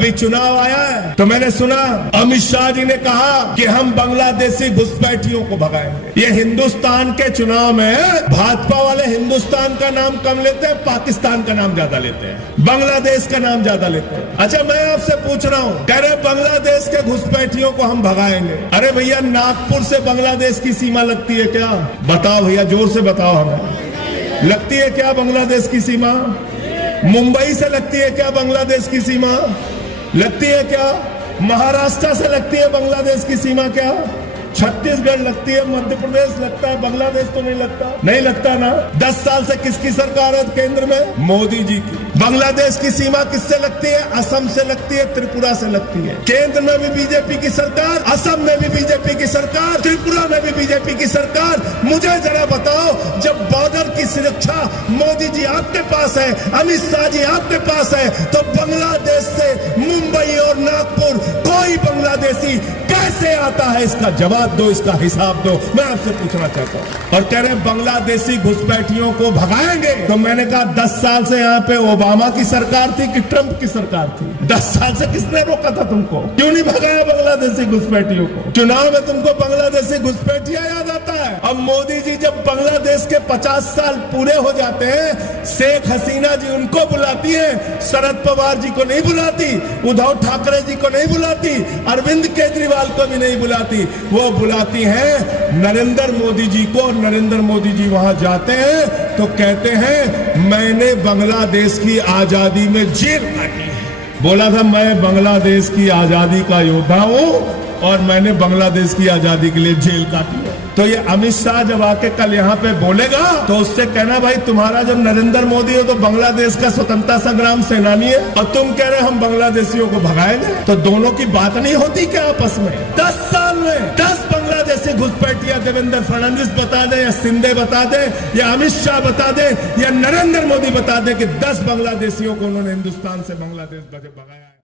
अभी चुनाव आया है तो मैंने सुना अमित शाह जी ने कहा कि हम बांग्लादेशी घुसपैठियों को भगाएंगे। ये हिंदुस्तान के चुनाव में भाजपा वाले हिंदुस्तान का नाम कम लेते हैं, पाकिस्तान का नाम ज्यादा लेते हैं, बांग्लादेश का नाम ज्यादा लेते हैं। अच्छा, मैं आपसे पूछ रहा हूँ, कह रहे बांग्लादेश के घुसपैठियों को हम भगाएंगे। अरे भैया, नागपुर से बांग्लादेश की सीमा लगती है क्या? बताओ भैया, जोर से बताओ हमें, लगती है क्या बांग्लादेश की सीमा? मुंबई से लगती है क्या बांग्लादेश की सीमा? लगती है क्या? महाराष्ट्र से लगती है बांग्लादेश की सीमा क्या? छत्तीसगढ़ लगती है, मध्य प्रदेश लगता है, बांग्लादेश तो नहीं लगता। नहीं लगता ना। 10 साल से किसकी सरकार है केंद्र में? मोदी जी की। बांग्लादेश की सीमा किससे लगती है? असम से लगती है, त्रिपुरा से लगती है। केंद्र में भी बीजेपी की सरकार, असम में भी बीजेपी की सरकार, त्रिपुरा में भी बीजेपी की सरकार। मुझे जरा बताओ, जब बॉर्डर की सुरक्षा मोदी जी आपके पास है, अमित शाह जी आपके पास है, तो बांग्लादेश से मुंबई और नागपुर कोई बांग्लादेशी कैसे आता है? इसका जवाब दो, इसका हिसाब दो, मैं आपसे पूछना चाहता हूं। और कह रहे बांग्लादेशी घुसपैठियों को भगाएंगे, तो मैंने कहा 10 साल से यहाँ पे ओबामा की सरकार थी कि ट्रंप की सरकार थी? 10 साल से किसने रोका था तुमको? क्यों नहीं भगाया बांग्लादेशी घुसपैठियों को? चुनाव में तुमको बांग्लादेशी घुसपैठियां याद आता है। अब मोदी जी जब बांग्लादेश के 50 साल पूरे हो जाते हैं, शेख हसीना जी उनको बुलाती है, शरद पवार जी को नहीं बुलाती, उद्धव ठाकरे जी को नहीं बुलाती, अरविंद केजरीवाल को भी नहीं बुलाती, वो बुलाती हैं नरेंद्र मोदी जी को। नरेंद्र मोदी जी वहां जाते हैं तो कहते हैं मैंने बांग्लादेश की आजादी में जेल काटी है। बोला था मैं बांग्लादेश की आजादी का योद्धा हूं और मैंने बांग्लादेश की आजादी के लिए जेल काटी है। तो ये अमित शाह जब आके कल यहाँ पे बोलेगा तो उससे कहना भाई तुम्हारा जब नरेंद्र मोदी हो तो बांग्लादेश का स्वतंत्रता संग्राम सेनानी है और तुम कह रहे हम बांग्लादेशियों को भगाएंगे, तो दोनों की बात नहीं होती क्या आपस में? 10 साल में 10 बांग्लादेशी घुसपैठियां देवेंद्र फडणवीस बता दे या शिंदे बता दे या अमित शाह बता दे या नरेंद्र मोदी बता दे कि 10 बांग्लादेशियों को उन्होंने हिंदुस्तान से बांग्लादेश भगाया।